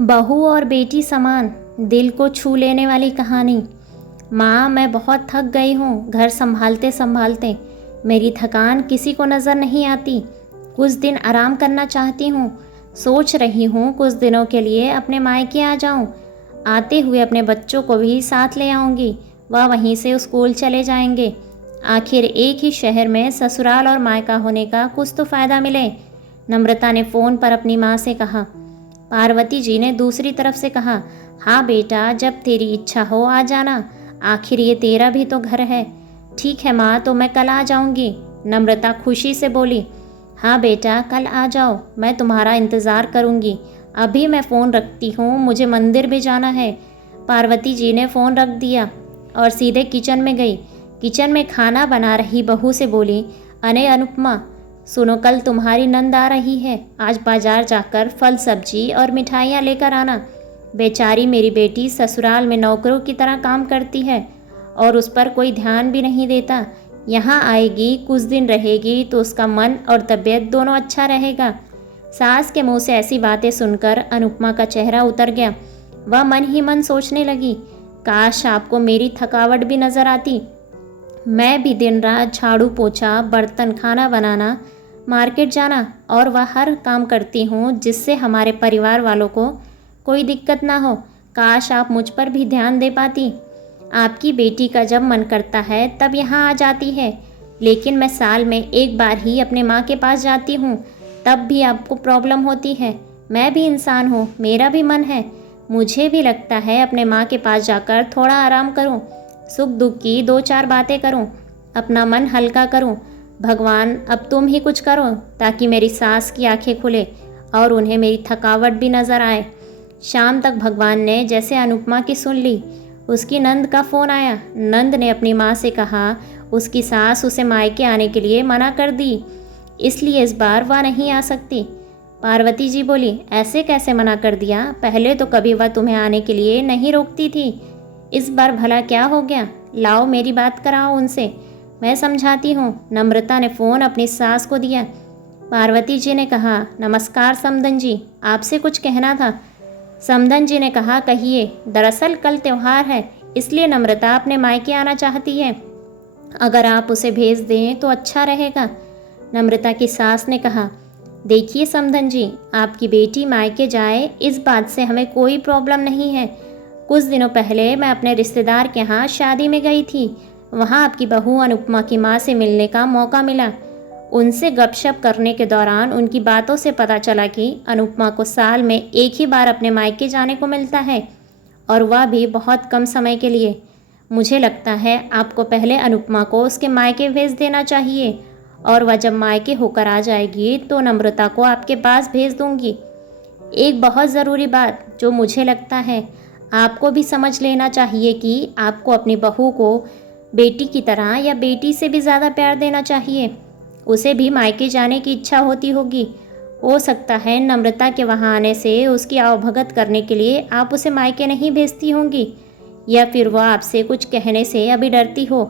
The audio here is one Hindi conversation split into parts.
बहू और बेटी समान, दिल को छू लेने वाली कहानी। माँ, मैं बहुत थक गई हूँ घर संभालते संभालते। मेरी थकान किसी को नज़र नहीं आती। कुछ दिन आराम करना चाहती हूँ। सोच रही हूँ कुछ दिनों के लिए अपने मायके आ जाऊँ। आते हुए अपने बच्चों को भी साथ ले आऊँगी। वह वहीं से स्कूल चले जाएंगे। आखिर एक ही शहर में ससुराल और मायका होने का कुछ तो फ़ायदा मिले। नम्रता ने फ़ोन पर अपनी माँ से कहा। पार्वती जी ने दूसरी तरफ से कहा, हाँ बेटा, जब तेरी इच्छा हो आ जाना। आखिर ये तेरा भी तो घर है। ठीक है माँ, तो मैं कल आ जाऊंगी। नम्रता खुशी से बोली। हाँ बेटा, कल आ जाओ, मैं तुम्हारा इंतज़ार करूंगी। अभी मैं फ़ोन रखती हूँ, मुझे मंदिर भी जाना है। पार्वती जी ने फ़ोन रख दिया और सीधे किचन में गई। किचन में खाना बना रही बहू से बोली, अरे अनुपमा, सुनो, कल तुम्हारी नंद आ रही है। आज बाजार जाकर फल सब्जी और मिठाइयाँ लेकर आना। बेचारी मेरी बेटी ससुराल में नौकरों की तरह काम करती है और उस पर कोई ध्यान भी नहीं देता। यहाँ आएगी, कुछ दिन रहेगी तो उसका मन और तबीयत दोनों अच्छा रहेगा। सास के मुंह से ऐसी बातें सुनकर अनुपमा का चेहरा उतर गया। वह मन ही मन सोचने लगी, काश आपको मेरी थकावट भी नज़र आती। मैं भी दिन रात झाड़ू पोछा, बर्तन, खाना बनाना, मार्केट जाना और वह हर काम करती हूँ जिससे हमारे परिवार वालों को कोई दिक्कत ना हो। काश आप मुझ पर भी ध्यान दे पाती। आपकी बेटी का जब मन करता है तब यहाँ आ जाती है, लेकिन मैं साल में एक बार ही अपने माँ के पास जाती हूँ, तब भी आपको प्रॉब्लम होती है। मैं भी इंसान हूँ, मेरा भी मन है। मुझे भी लगता है अपने माँ के पास जाकर थोड़ा आराम करूँ, सुख दुख की दो चार बातें करूँ, अपना मन हल्का करूँ। भगवान, अब तुम ही कुछ करो ताकि मेरी सास की आंखें खुले और उन्हें मेरी थकावट भी नज़र आए। शाम तक भगवान ने जैसे अनुपमा की सुन ली। उसकी नंद का फ़ोन आया। नंद ने अपनी माँ से कहा उसकी सास उसे मायके आने के लिए मना कर दी, इसलिए इस बार वह नहीं आ सकती। पार्वती जी बोली, ऐसे कैसे मना कर दिया? पहले तो कभी वह तुम्हें आने के लिए नहीं रोकती थी, इस बार भला क्या हो गया? लाओ मेरी बात कराओ उनसे, मैं समझाती हूँ। नम्रता ने फ़ोन अपनी सास को दिया। पार्वती जी ने कहा, नमस्कार समधन जी, आपसे कुछ कहना था। समधन जी ने कहा, कहिए। दरअसल कल त्यौहार है, इसलिए नम्रता अपने मायके आना चाहती है। अगर आप उसे भेज दें तो अच्छा रहेगा। नम्रता की सास ने कहा, देखिए समधन जी, आपकी बेटी मायके जाए इस बात से हमें कोई प्रॉब्लम नहीं है। कुछ दिनों पहले मैं अपने रिश्तेदार के यहाँ शादी में गई थी। वहाँ आपकी बहू अनुपमा की माँ से मिलने का मौका मिला। उनसे गपशप करने के दौरान उनकी बातों से पता चला कि अनुपमा को साल में एक ही बार अपने मायके जाने को मिलता है, और वह भी बहुत कम समय के लिए। मुझे लगता है आपको पहले अनुपमा को उसके मायके भेज देना चाहिए, और वह जब मायके होकर आ जाएगी तो नम्रता को आपके पास भेज दूंगी। एक बहुत ज़रूरी बात जो मुझे लगता है आपको भी समझ लेना चाहिए कि आपको अपनी बहू को बेटी की तरह या बेटी से भी ज़्यादा प्यार देना चाहिए। उसे भी मायके जाने की इच्छा होती होगी। हो सकता है नम्रता के वहाँ आने से उसकी आवभगत करने के लिए आप उसे मायके नहीं भेजती होंगी, या फिर वह आपसे कुछ कहने से अभी डरती हो।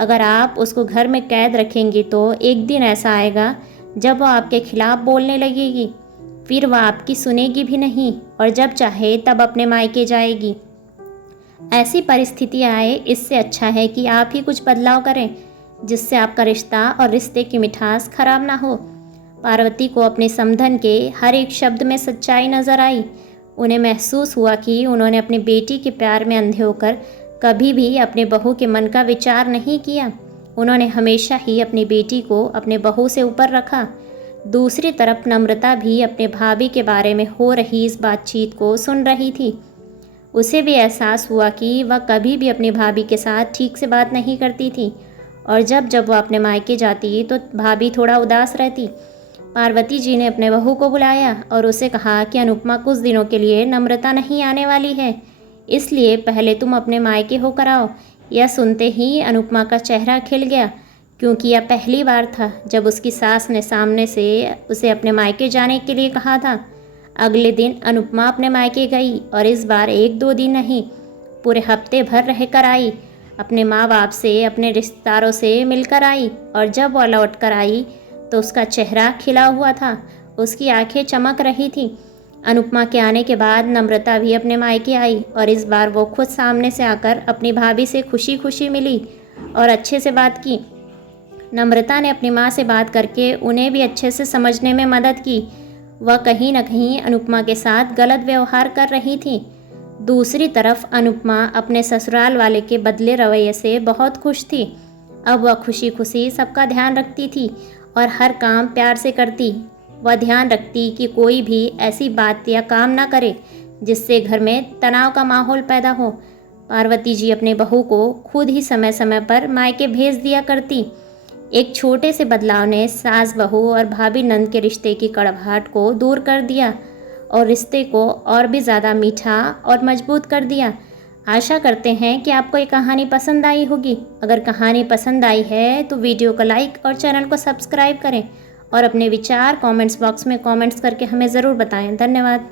अगर आप उसको घर में कैद रखेंगी तो एक दिन ऐसा आएगा जब वह आपके खिलाफ बोलने लगेगी। फिर वह आपकी सुनेगी भी नहीं और जब चाहे तब अपने मायके जाएगी। ऐसी परिस्थिति आए, इससे अच्छा है कि आप ही कुछ बदलाव करें जिससे आपका रिश्ता और रिश्ते की मिठास खराब ना हो। पार्वती को अपने समधन के हर एक शब्द में सच्चाई नजर आई। उन्हें महसूस हुआ कि उन्होंने अपनी बेटी के प्यार में अंधे होकर कभी भी अपने बहू के मन का विचार नहीं किया। उन्होंने हमेशा ही अपनी बेटी को अपने बहू से ऊपर रखा। दूसरी तरफ नम्रता भी अपने भाभी के बारे में हो रही इस बातचीत को सुन रही थी। उसे भी एहसास हुआ कि वह कभी भी अपनी भाभी के साथ ठीक से बात नहीं करती थी, और जब जब वह अपने मायके जाती तो भाभी थोड़ा उदास रहती। पार्वती जी ने अपने बहू को बुलाया और उसे कहा कि अनुपमा कुछ दिनों के लिए नम्रता नहीं आने वाली है, इसलिए पहले तुम अपने मायके होकर आओ। यह सुनते ही अनुपमा का चेहरा खिल गया, क्योंकि यह पहली बार था जब उसकी सास ने सामने से उसे अपने मायके जाने के लिए कहा था। अगले दिन अनुपमा अपने मायके गई, और इस बार एक दो दिन नहीं, पूरे हफ्ते भर रहकर आई। अपने माँ बाप से, अपने रिश्तेदारों से मिलकर आई, और जब वह लौट कर आई तो उसका चेहरा खिला हुआ था, उसकी आंखें चमक रही थी। अनुपमा के आने के बाद नम्रता भी अपने मायके आई और इस बार वो खुद सामने से आकर अपनी भाभी से खुशी खुशी मिली और अच्छे से बात की। नम्रता ने अपनी माँ से बात करके उन्हें भी अच्छे से समझने में मदद की। वह कहीं न कहीं अनुपमा के साथ गलत व्यवहार कर रही थी। दूसरी तरफ अनुपमा अपने ससुराल वाले के बदले रवैये से बहुत खुश थी। अब वह खुशी खुशी सबका ध्यान रखती थी और हर काम प्यार से करती। वह ध्यान रखती कि कोई भी ऐसी बात या काम ना करे जिससे घर में तनाव का माहौल पैदा हो। पार्वती जी अपने बहू को खुद ही समय समय पर मायके भेज दिया करती। एक छोटे से बदलाव ने सास बहू और भाभी नंद के रिश्ते की कड़वाहट को दूर कर दिया और रिश्ते को और भी ज़्यादा मीठा और मजबूत कर दिया। आशा करते हैं कि आपको ये कहानी पसंद आई होगी। अगर कहानी पसंद आई है तो वीडियो को लाइक और चैनल को सब्सक्राइब करें और अपने विचार कमेंट्स बॉक्स में कमेंट्स करके हमें ज़रूर बताएं। धन्यवाद।